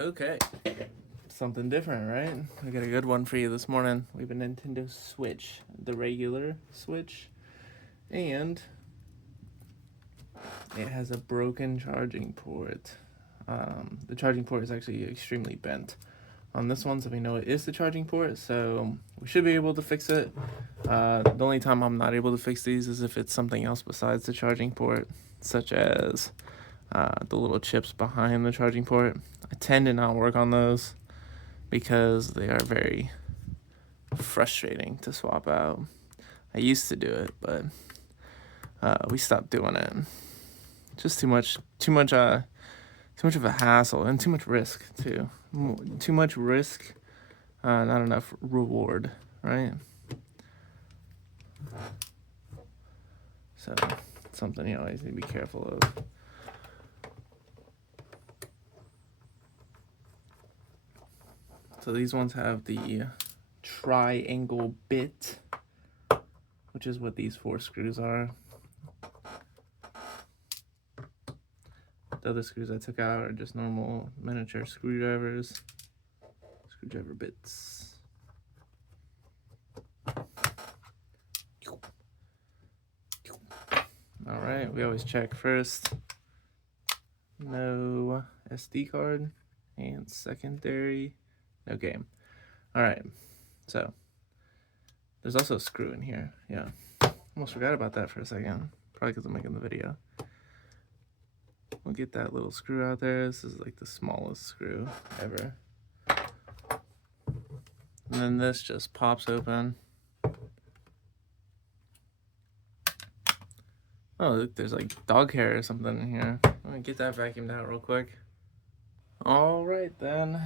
Okay. Something different, right? I got a good one for you this morning. We have a Nintendo Switch, the regular Switch, and it has a broken charging port. The charging port is actually extremely bent on this one, so we know it is the charging port, so we should be able to fix it. The only time I'm not able to fix these is if it's something else besides the charging port, such as the little chips behind the charging port. I tend to not work on those because they are very frustrating to swap out. I used to do it, but we stopped doing it. Just too much of a hassle and too much risk too. Too much risk, not enough reward, right? So something you always need to be careful of. So these ones have the triangle bit, which is what these 4 screws are. The other screws I took out are just normal miniature screwdriver bits. All right, we always check first. No SD card, and secondary, no game. All right, so there's also a screw in here. Yeah, almost forgot about that for a second, probably because I'm making the video. We'll get that little screw out there. This is like the smallest screw ever. And then this just pops open. Oh, look, there's like dog hair or something in here. I'm gonna get that vacuumed out real quick. All right then,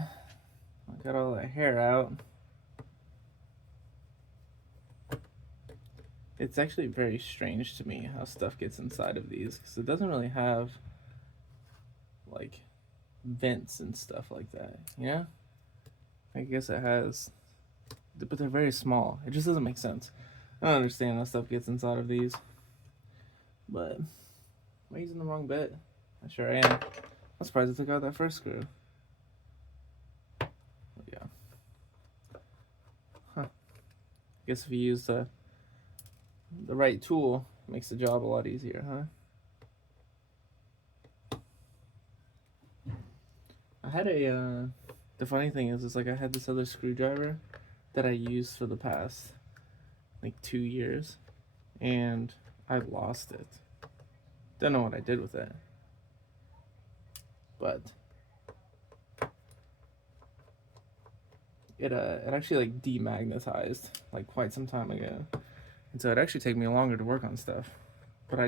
I got all that hair out. It's actually very strange to me how stuff gets inside of these, because it doesn't really have like vents and stuff like that, you know? I guess it has, but they're very small. It just doesn't make sense. I don't understand how stuff gets inside of these. But am I using the wrong bit? I sure am. I'm surprised I took out that first screw. But yeah. Huh. I guess if you use the right tool, it makes the job a lot easier, huh? I had a the funny thing is like I had this other screwdriver that I used for the past like 2 years, and I lost it. Don't know what I did with it, but it actually like demagnetized like quite some time ago, and so it actually take me longer to work on stuff. But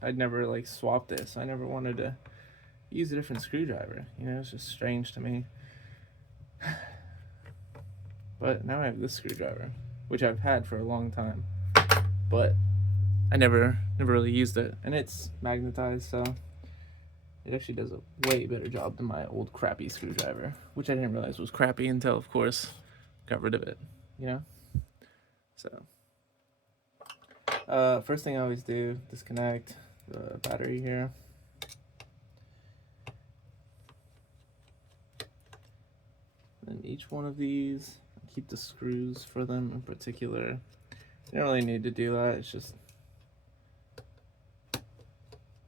I'd never like swapped it, so I never wanted to use a different screwdriver. You know, it's just strange to me. But now I have this screwdriver, which I've had for a long time, but I never really used it, and it's magnetized, so it actually does a way better job than my old crappy screwdriver, which I didn't realize was crappy until, of course, got rid of it, you know? So, first thing I always do, disconnect the battery here. And each one of these, keep the screws for them in particular. You don't really need to do that, it's just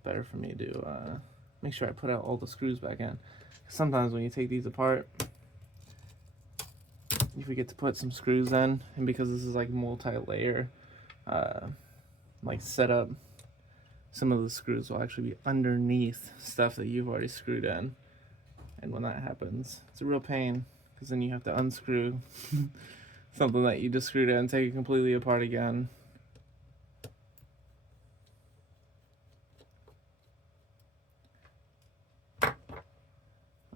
better for me to make sure I put out all the screws back in. Sometimes when you take these apart, you forget to put some screws in, and because this is like multi-layer like setup, some of the screws will actually be underneath stuff that you've already screwed in, and when that happens, it's a real pain, because then you have to unscrew something that you just screwed in and take it completely apart again.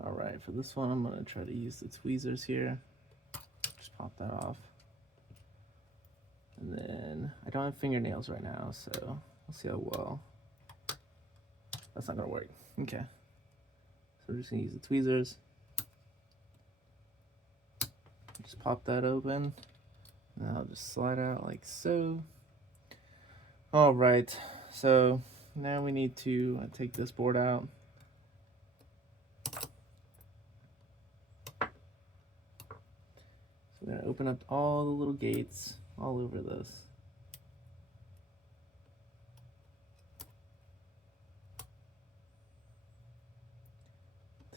Alright, for this one I'm going to try to use the tweezers here. Just pop that off. And then, I don't have fingernails right now, so we'll see how well. That's not going to work. Okay. So we're just going to use the tweezers. Just pop that open. And I'll just slide out like so. Alright, so now we need to take this board out. We're gonna open up all the little gates all over this.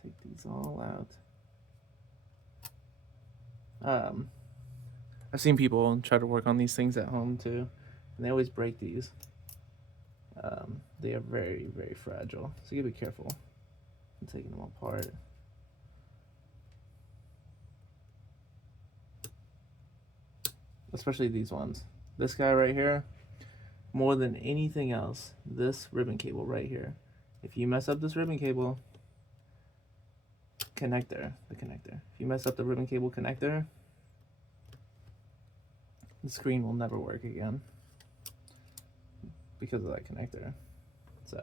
Take these all out. I've seen people try to work on these things at home too, and they always break these. They are very, very fragile, so you gotta be careful in taking them apart. Especially these ones. This guy right here, more than anything else, this ribbon cable right here. If you mess up this ribbon cable connector, if you mess up the ribbon cable connector, the screen will never work again because of that connector. So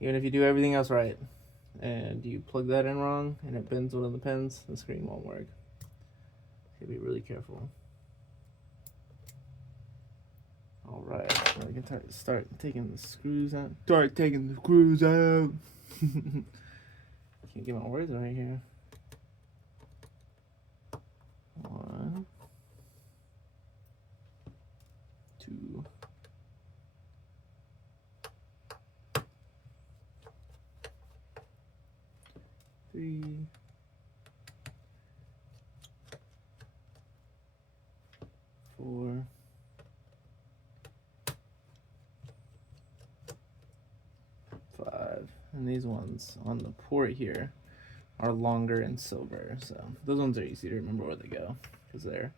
even if you do everything else right and you plug that in wrong and it bends one of the pins, the screen won't work. So be really careful. All right, so we can start taking the screws out. Can't get my words right here. 1, 2, 3, 4, 5, and these ones on the port here are longer and silver, so those ones are easy to remember where they go because they're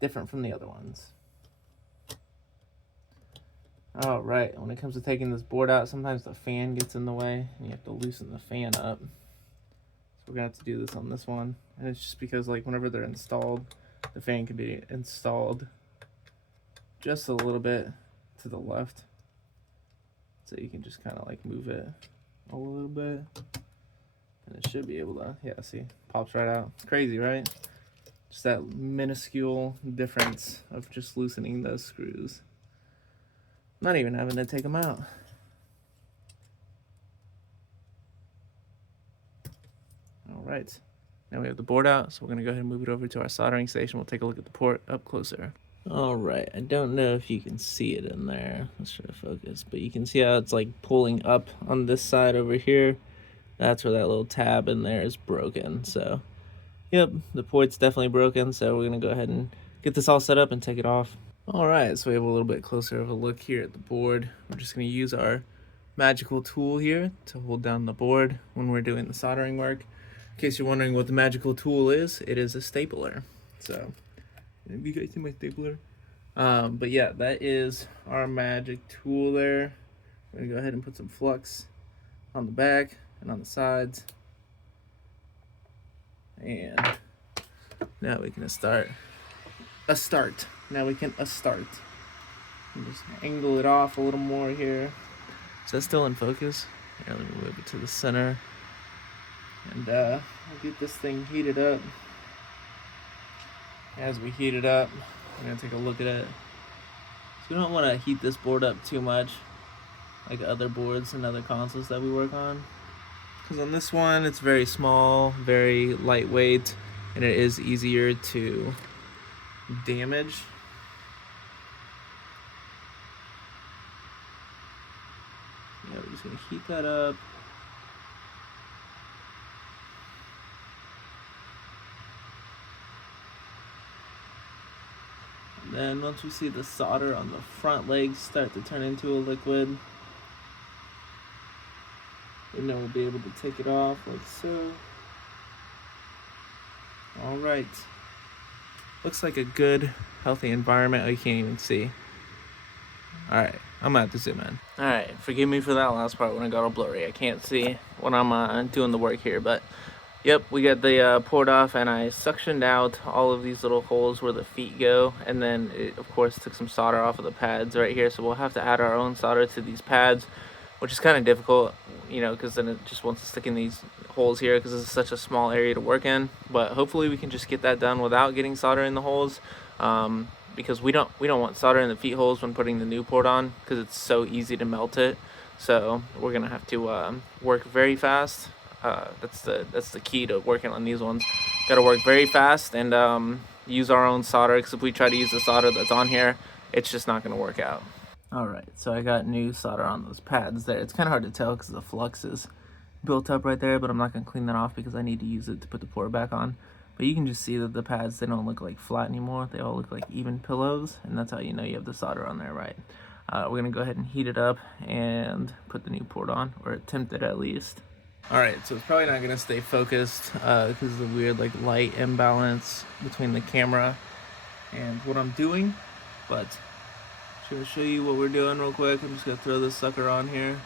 different from the other ones. All right, when it comes to taking this board out, sometimes the fan gets in the way and you have to loosen the fan up. So we're gonna have to do this on this one, and it's just because like whenever they're installed, the fan can be installed just a little bit to the left, so you can just kind of like move it a little bit, and it should be able to, yeah, see, pops right out. It's crazy, right? Just that minuscule difference of just loosening those screws. Not even having to take them out. All right, now we have the board out, so we're gonna go ahead and move it over to our soldering station. We'll take a look at the port up closer. All right, I don't know if you can see it in there. Let's try to focus, but you can see how it's like pulling up on this side over here. That's where that little tab in there is broken. So, yep, the port's definitely broken. So we're gonna go ahead and get this all set up and take it off. All right, so we have a little bit closer of a look here at the board. We're just gonna use our magical tool here to hold down the board when we're doing the soldering work. In case you're wondering what the magical tool is, it is a stapler. So, have you guys seen my stapler? But yeah, that is our magic tool there. We're gonna go ahead and put some flux on the back and on the sides. And now we can start. Now we can start. Just angle it off a little more here. Is that still in focus? Here, let me move it to the center. And we'll get this thing heated up. As we heat it up, we're gonna take a look at it. So we don't want to heat this board up too much, like other boards and other consoles that we work on. Because on this one, it's very small, very lightweight, and it is easier to damage. Yeah, we're just gonna heat that up. And then once we see the solder on the front legs start to turn into a liquid, and then we'll be able to take it off like so. All right. Looks like a good, healthy environment. Oh, you can't even see. All right, I'm gonna have to zoom in. All right, forgive me for that last part when it got all blurry. I can't see when I'm doing the work here, but yep, we got the port off, and I suctioned out all of these little holes where the feet go, and then it, of course, took some solder off of the pads right here, so we'll have to add our own solder to these pads, which is kind of difficult, you know, because then it just wants to stick in these holes here because it's such a small area to work in. But hopefully we can just get that done without getting solder in the holes, because we don't want solder in the feet holes when putting the new port on because it's so easy to melt it. So we're gonna have to work very fast That's the key to working on these ones. Got to work very fast and use our own solder, because if we try to use the solder that's on here, it's just not going to work out. Alright, so I got new solder on those pads there. It's kind of hard to tell because the flux is built up right there, but I'm not going to clean that off because I need to use it to put the port back on. But you can just see that the pads, they don't look like flat anymore. They all look like even pillows, and that's how you know you have the solder on there right. We're going to go ahead and heat it up and put the new port on, or attempt it at least. Alright, so it's probably not going to stay focused because of the weird like light imbalance between the camera and what I'm doing, but I'm going to show you what we're doing real quick. I'm just going to throw this sucker on here,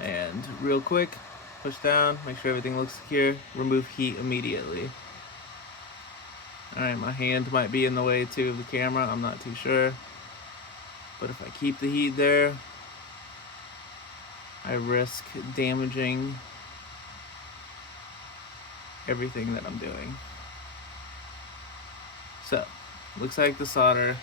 and real quick, push down, make sure everything looks secure, remove heat immediately. Alright, my hand might be in the way too of the camera, I'm not too sure, but if I keep the heat there, I risk damaging everything that I'm doing. So, looks like the solder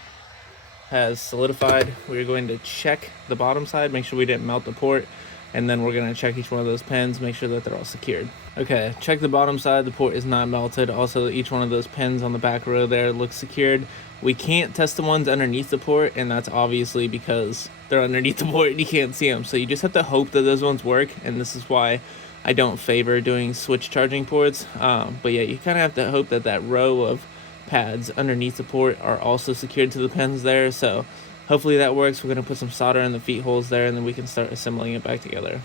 has solidified. We're going to check the bottom side, make sure we didn't melt the port, and then we're going to check each one of those pins, make sure that they're all secured. Okay, check the bottom side, the port is not melted. Also, each one of those pins on the back row there looks secured. We can't test the ones underneath the port, and that's obviously because they're underneath the port and you can't see them. So you just have to hope that those ones work, and this is why I don't favor doing switch charging ports. But yeah, you kind of have to hope that that row of pads underneath the port are also secured to the pins there. So hopefully that works. We're going to put some solder in the feet holes there, and then we can start assembling it back together.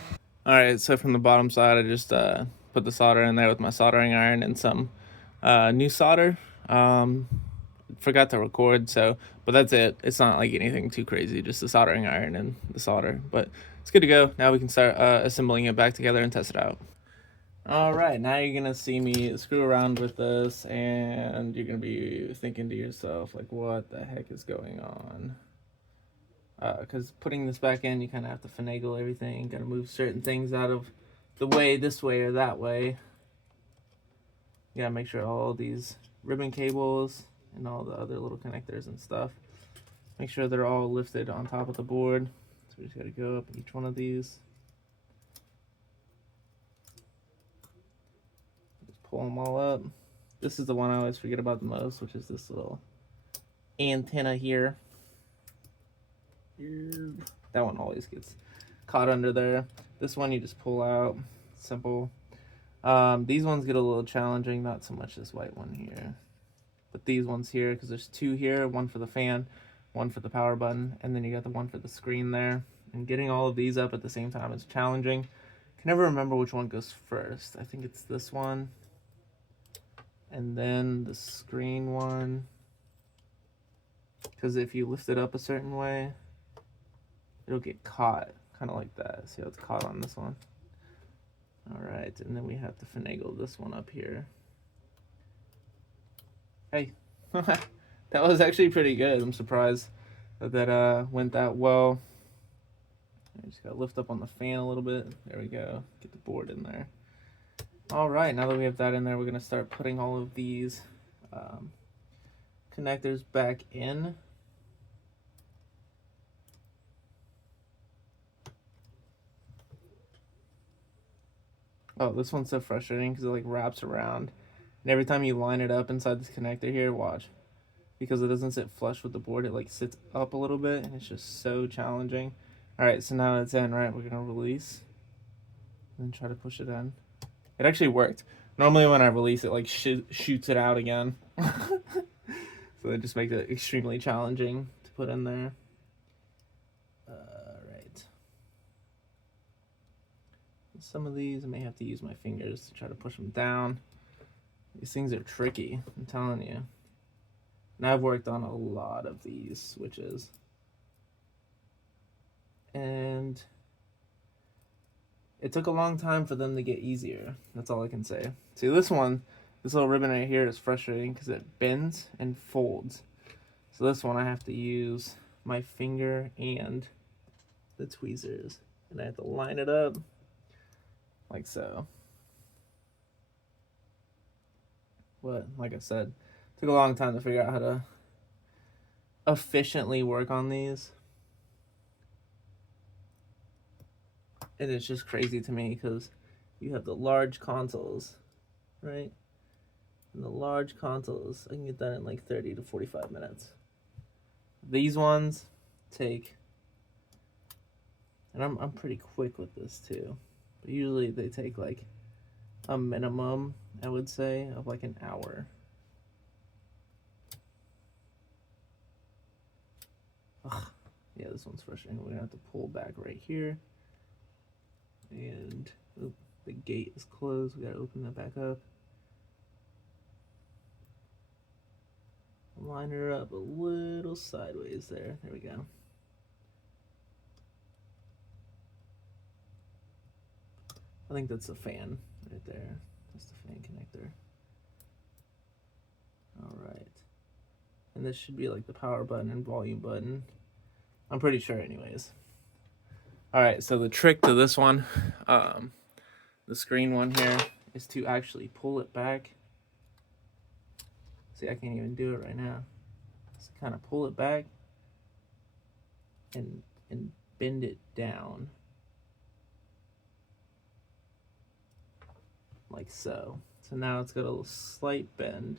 Alright, so from the bottom side, I just put the solder in there with my soldering iron and some new solder. Forgot to record, so, but that's it. It's not like anything too crazy, just the soldering iron and the solder, but it's good to go. Now we can start assembling it back together and test it out. Alright, now you're gonna see me screw around with this, and you're gonna be thinking to yourself, like, what the heck is going on? Because putting this back in, you kind of have to finagle everything, gotta move certain things out of the way, this way or that way. You gotta make sure all these ribbon cables and all the other little connectors and stuff, make sure they're all lifted on top of the board. So we just gotta go up each one of these, just pull them all up. This is the one I always forget about the most, which is this little antenna here. That one always gets caught under there. This one you just pull out, simple. These ones get a little challenging, not so much this white one here, but these ones here, because there's two here, one for the fan, one for the power button, and then you got the one for the screen there. And getting all of these up at the same time is challenging. Can never remember which one goes first. I think it's this one, and then the screen one, because if you lift it up a certain way, it'll get caught, kind of like that. See how it's caught on this one? Alright, and then we have to finagle this one up here. Hey, that was actually pretty good. I'm surprised that went that well. I just gotta lift up on the fan a little bit. There we go. Get the board in there. Alright, now that we have that in there, we're gonna start putting all of these connectors back in. Oh, this one's so frustrating because it like wraps around, and every time you line it up inside this connector here, watch, because it doesn't sit flush with the board, it like sits up a little bit, and it's just so challenging. Alright, so now it's in, right? We're gonna release and try to push it in. It actually worked. Normally when I release it, like shoots it out again. So that just makes it extremely challenging to put in there. Right. Some of these I may have to use my fingers to try to push them down. These things are tricky, I'm telling you. And I've worked on a lot of these switches, and it took a long time for them to get easier. That's all I can say. See, this one, this little ribbon right here is frustrating because it bends and folds. So this one I have to use my finger and the tweezers, and I have to line it up like so. But like I said, it took a long time to figure out how to efficiently work on these. And it's just crazy to me because you have the large consoles, right? And the large consoles, I can get that in like 30 to 45 minutes. These ones take, and I'm pretty quick with this too, but usually they take like a minimum, I would say, of like an hour. Ugh. Yeah, this one's frustrating. We're gonna have to pull back right here. And oh, the gate is closed. We gotta open that back up. Line her up a little sideways there. There we go. I think that's the fan right there. That's the fan connector. All right. And this should be like the power button and volume button. I'm pretty sure anyways. All right, so the trick to this one, the screen one here, is to actually pull it back. See, I can't even do it right now. Just kind of pull it back and bend it down. Like so. So now it's got a little slight bend.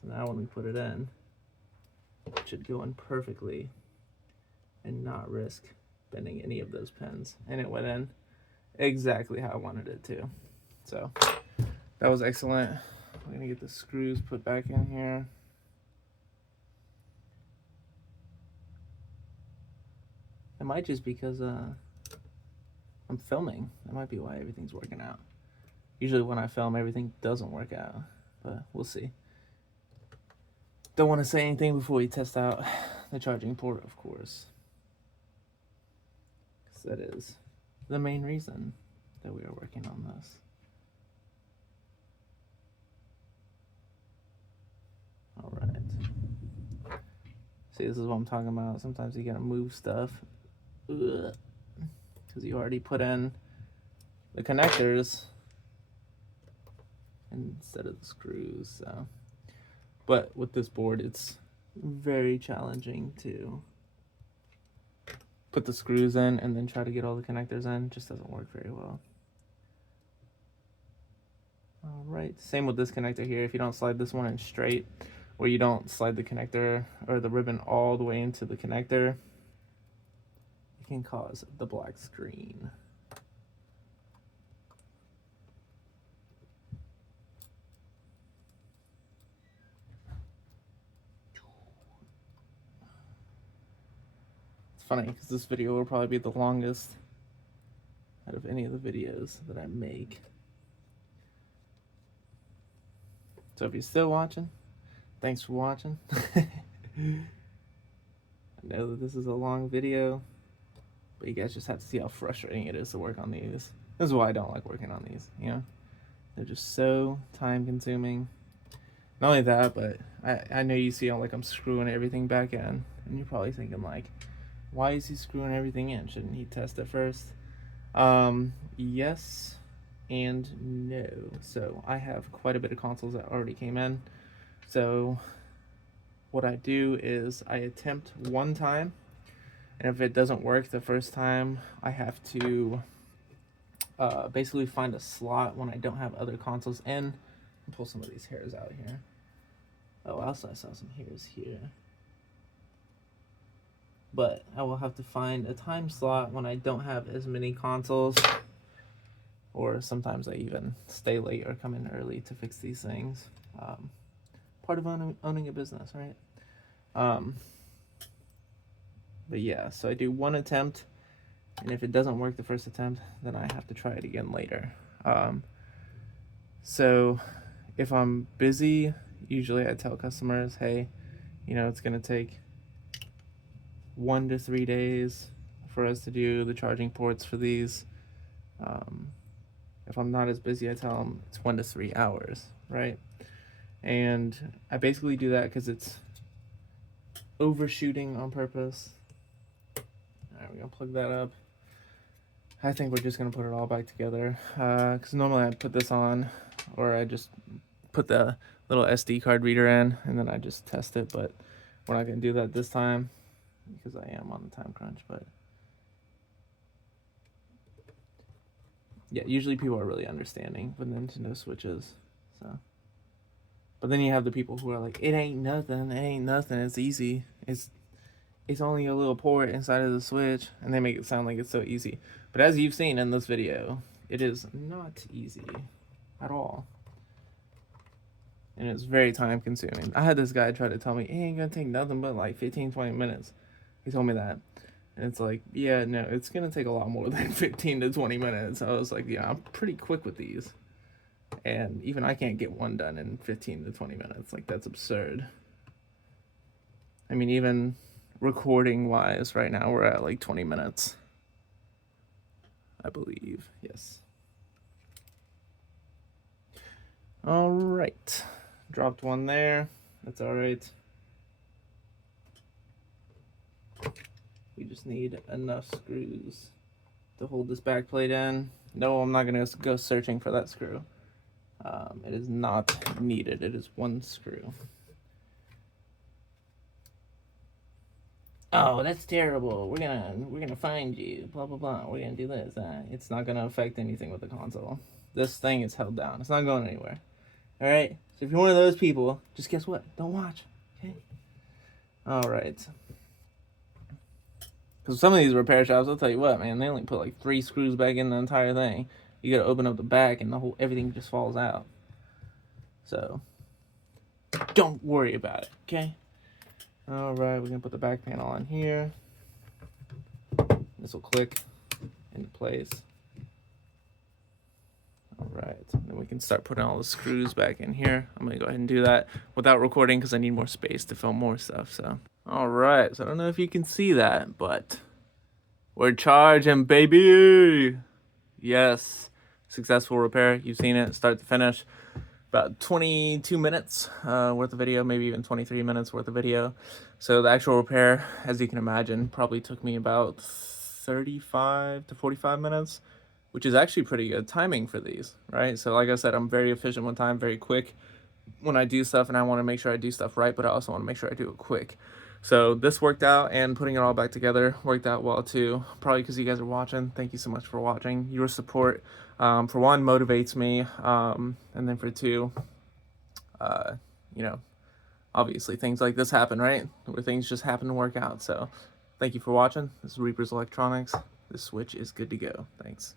So now when we put it in, it should go in perfectly and not risk bending any of those pins. And it went in exactly how I wanted it to. So that was excellent. We're gonna get the screws put back in here. It might just because I'm filming. That might be why everything's working out. Usually when I film, everything doesn't work out, but we'll see. Don't want to say anything before we test out the charging port, of course. Because that is the main reason that we are working on this. All right. See, this is what I'm talking about. Sometimes you gotta move stuff. Because you already put in the connectors instead of the screws. So, but with this board, it's very challenging to put the screws in and then try to get all the connectors in. It just doesn't work very well. All right, same with this connector here. If you don't slide this one in straight, or you don't slide the connector or the ribbon all the way into the connector, it can cause the black screen. It's funny because this video will probably be the longest out of any of the videos that I make. So if you're still watching, thanks for watching. I know that this is a long video, but you guys just have to see how frustrating it is to work on these. This is why I don't like working on these, you know? They're just so time consuming. Not only that, but I know you see how like I'm screwing everything back in, and you're probably thinking like, why is he screwing everything in? Shouldn't he test it first? Yes and no. So I have quite a bit of consoles that already came in. So what I do is I attempt one time, and if it doesn't work the first time, I have to basically find a slot when I don't have other consoles in and pull some of these hairs out here. Oh, also I saw some hairs here. But I will have to find a time slot when I don't have as many consoles, or sometimes I even stay late or come in early to fix these things. Part of owning a business, right? But yeah, so I do one attempt, and if it doesn't work the first attempt, then I have to try it again later. So if I'm busy, usually I tell customers, hey, you know, it's gonna take 1 to 3 days for us to do the charging ports for these. If I'm not as busy, I tell them it's 1 to 3 hours, right? And I basically do that because it's overshooting on purpose. All right, we're gonna plug that up. I think we're just gonna put it all back together, because normally I put this on, or I just put the little SD card reader in and then I just test it, but we're not gonna do that this time because I am on the time crunch. But yeah, usually people are really understanding with Nintendo Switches. So, but then you have the people who are like, it ain't nothing, it's easy, it's only a little port inside of the Switch, and they make it sound like it's so easy. But as you've seen in this video, it is not easy at all. And it's very time consuming. I had this guy try to tell me, it ain't gonna take nothing but like 15-20 minutes. He told me that. And it's like, yeah, no, it's gonna take a lot more than 15 to 20 minutes. I was like, yeah, I'm pretty quick with these. And even I can't get one done in 15 to 20 minutes. Like, that's absurd. I mean, even recording wise, right now we're at like 20 minutes. I believe, yes. All right. Dropped one there. That's all right. We just need enough screws to hold this back plate in. No, I'm not gonna go searching for that screw. It is not needed. It is one screw. Oh, that's terrible. We're gonna find you. Blah blah blah. We're gonna do this. It's not gonna affect anything with the console. This thing is held down. It's not going anywhere. All right. So if you're one of those people, just guess what? Don't watch. Okay. All right. Because some of these repair shops, I'll tell you what, man, they only put like 3 screws back in the entire thing. You gotta open up the back, and everything just falls out. So don't worry about it. Okay. All right, we're gonna put the back panel on here. This will click into place. All right, then we can start putting all the screws back in here. I'm gonna go ahead and do that without recording because I need more space to film more stuff. So, all right, so I don't know if you can see that, but we're charging, baby. Yes, successful repair. You've seen it, start to finish. About 22 minutes worth of video, maybe even 23 minutes worth of video. So the actual repair, as you can imagine, probably took me about 35 to 45 minutes, which is actually pretty good timing for these, right? So like I said, I'm very efficient with time, very quick when I do stuff, and I want to make sure I do stuff right, but I also want to make sure I do it quick. So this worked out, and putting it all back together worked out well too, probably because you guys are watching. Thank you so much for watching. Your support, for one, motivates me, and then for two, you know, obviously things like this happen, right? Where things just happen to work out. So thank you for watching. This is Reaper's Electronics. This Switch is good to go. Thanks.